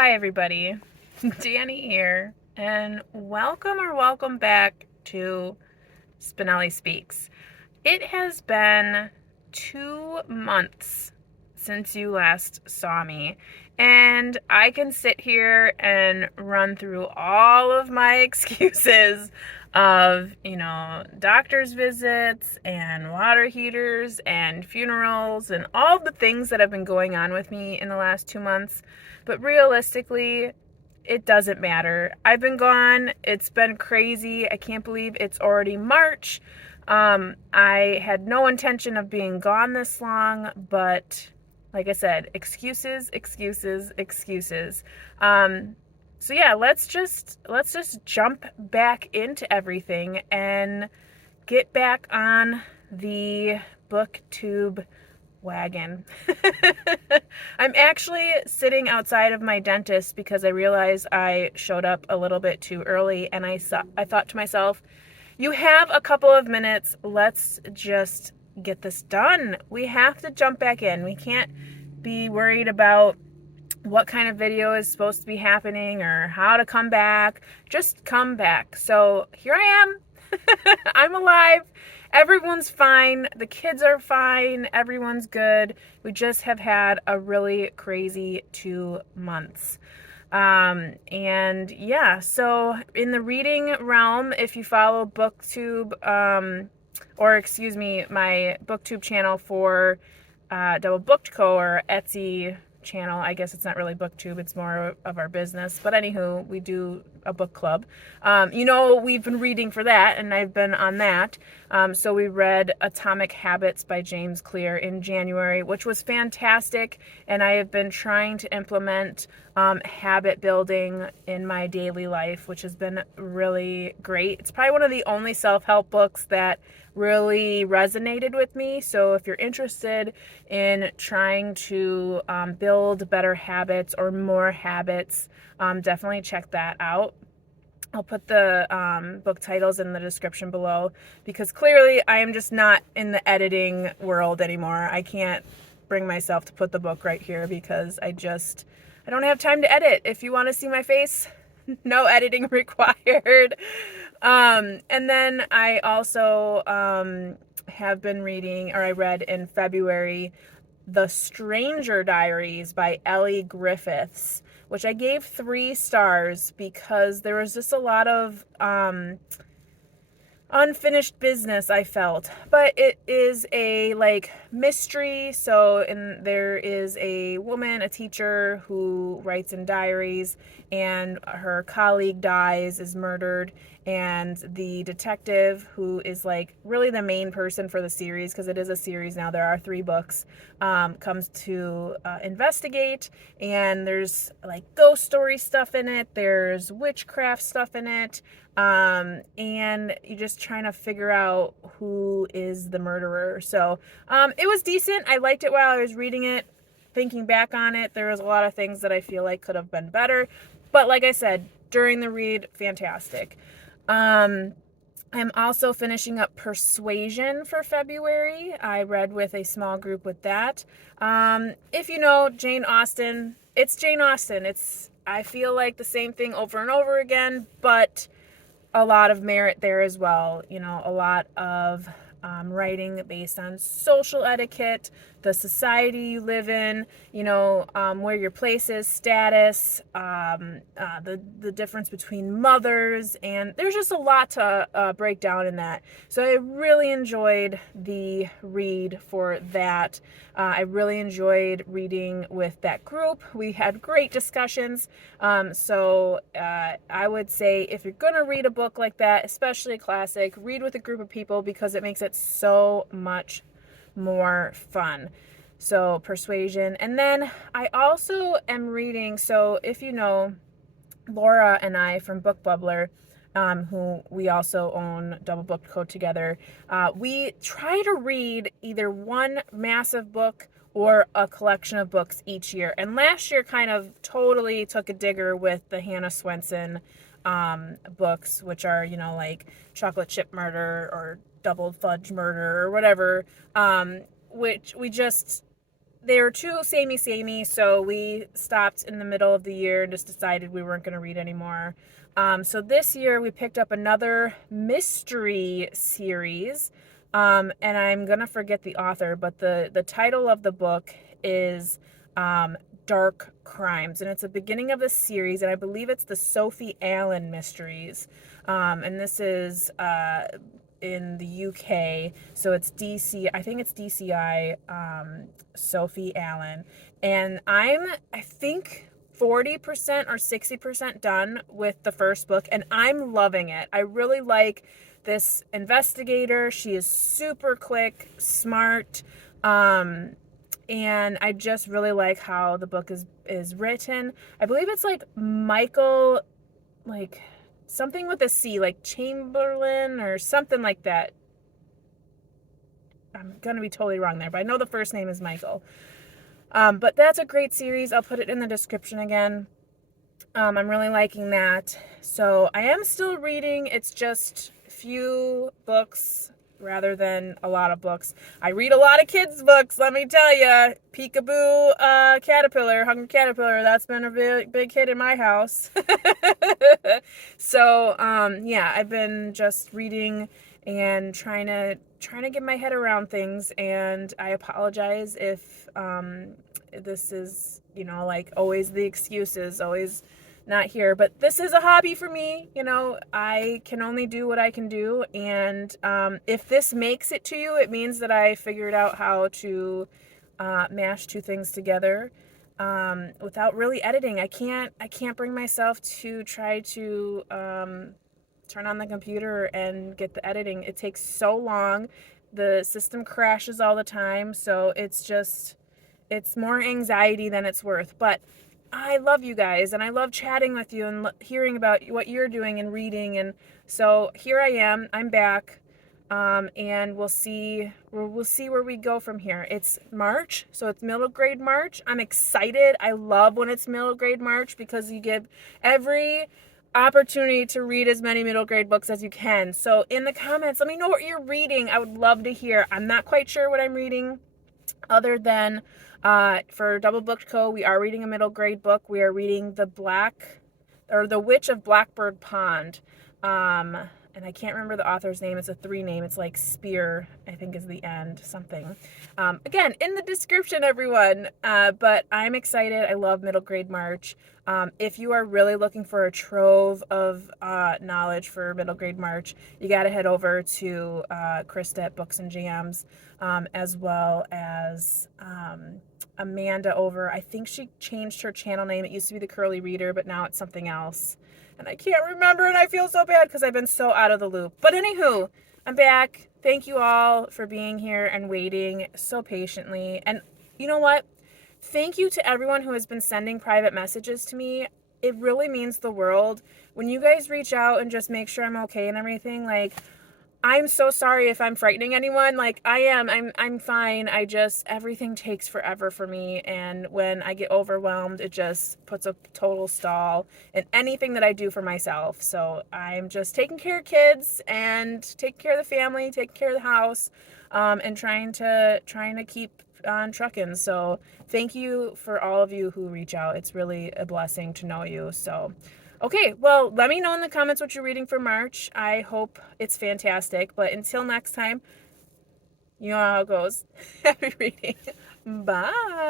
Hi everybody, Dani here, and welcome back to Spenelli Speaks. It has been 2 months since you last saw me, and I can sit here and run through all of my excuses of, doctor's visits and water heaters and funerals and all the things that have been going on with me in the last 2 months. But realistically, it doesn't matter. I've been gone. It's been crazy. I can't believe it's already March. I had no intention of being gone this long, but like I said, excuses. So yeah, let's just jump back into everything and get back on the booktube wagon. I'm actually sitting outside of my dentist because I realized I showed up a little bit too early, and I thought to myself, you have a couple of minutes, let's just get this done. We have to jump back in. We can't be worried about what kind of video is supposed to be happening or how to come back. Just come back. So here I am. I'm alive. Everyone's fine. The kids are fine. Everyone's good. We just have had a really crazy 2 months. And yeah, so in the reading realm, if you follow Booktube, or excuse me, my Booktube channel for DoubleBookedCo, or Etsy channel. I guess it's not really Booktube, it's more of our business. But anywho, we do a book club. We've been reading for that, and I've been on that. So we read Atomic Habits by James Clear in January, which was fantastic. And I have been trying to implement habit building in my daily life, which has been really great. It's probably one of the only self-help books that really resonated with me. So if you're interested in trying to build better habits or more habits, definitely check that out. I'll put the book titles in the description below, because clearly I am just not in the editing world anymore. I can't bring myself to put the book right here because I don't have time to edit. If you want to see my face, no editing required. And then I also have been reading, or I read in February, The Stranger Diaries by Elly Griffiths, which I gave 3 stars because there was just a lot of unfinished business, I felt. But it is a mystery. There is a woman, a teacher, who writes in diaries, and her colleague dies, is murdered, and the detective, who is really the main person for the series, because it is a series now, there are 3 books, comes to investigate. And there's ghost story stuff in it, there's witchcraft stuff in it, and you're just trying to figure out who is the murderer. So it was decent. I liked it while I was reading it. Thinking back on it, there was a lot of things that I feel like could have been better, but like I said, during the read, fantastic. I'm also finishing up Persuasion for February. I read with a small group with that. If you know Jane Austen, it's Jane Austen. I feel like the same thing over and over again, but a lot of merit there as well. A lot of writing based on social etiquette, the society you live in, where your place is, status, the difference between mothers, and there's just a lot to break down in that. So I really enjoyed the read for that. I really enjoyed reading with that group. We had great discussions. So I would say, if you're going to read a book like that, especially a classic, read with a group of people, because it makes it so much more fun. So Persuasion. And then I also am reading, so if you know Laura and I from Book Bubbler, who we also own DoubleBookedCo together, we try to read either one massive book or a collection of books each year. And last year kind of totally took a digger with the Hannah Swenson books, which are, Chocolate Chip Murder or Double Fudge Murder or whatever, which we just they were too samey, so we stopped in the middle of the year and just decided we weren't going to read anymore. So this year we picked up another mystery series, and I'm going to forget the author, but the title of the book is Dark Crimes, and it's the beginning of a series, and I believe it's the Sophie Allen mysteries. And this is in the UK, so it's DC, I think it's DCI, Sophie Allen, and I think 40% or 60% done with the first book, and I'm loving it. I really like this investigator. She is super quick, smart, and I just really like how the book is written. I believe it's like Michael, like something with a C, like Chamberlain or something like that. I'm going to be totally wrong there, but I know the first name is Michael. But that's a great series. I'll put it in the description again. I'm really liking that. So I am still reading. It's just a few books rather than a lot of books. I read a lot of kids' books, let me tell you. Peekaboo Caterpillar, Hungry Caterpillar, that's been a big hit in my house. So, yeah, I've been just reading and trying to get my head around things, and I apologize if this is, like always the excuses, always not here, but this is a hobby for me. I can only do what I can do, and if this makes it to you, it means that I figured out how to mash two things together without really editing. I can't bring myself to try to turn on the computer and get the editing. It takes so long. The system crashes all the time, so it's more anxiety than it's worth. But I love you guys, and I love chatting with you and hearing about what you're doing and reading. And so here I am. I'm back, and we'll see where we go from here. It's March, so it's middle grade March. I'm excited. I love when it's middle grade March because you give every opportunity to read as many middle grade books as you can. So in the comments, let me know what you're reading. I would love to hear. I'm not quite sure what I'm reading, other than for DoubleBookedCo, we are reading a middle grade book. We are reading The Witch of Blackbird Pond. And I can't remember the author's name. It's a 3 name. It's like Speare, I think is the end, something. Again, in the description, everyone. But I'm excited. I love middle grade March. If you are really looking for a trove of knowledge for middle grade March, you got to head over to Krista at Books and Jams, as well as Amanda over. I think she changed her channel name. It used to be The Curly Reader, but now it's something else. And I can't remember, and I feel so bad because I've been so out of the loop. But anywho, I'm back. Thank you all for being here and waiting so patiently. And you know what? Thank you to everyone who has been sending private messages to me. It really means the world. When you guys reach out and just make sure I'm okay and everything, like, I'm so sorry if I'm frightening anyone. Like, I'm fine. Everything takes forever for me. And when I get overwhelmed, it just puts a total stall in anything that I do for myself. So I'm just taking care of kids and taking care of the family, taking care of the house, and trying to keep on trucking. So thank you for all of you who reach out. It's really a blessing to know you. So okay, well, let me know in the comments what you're reading for March. I hope it's fantastic. But until next time, you know how it goes. Happy reading. Bye.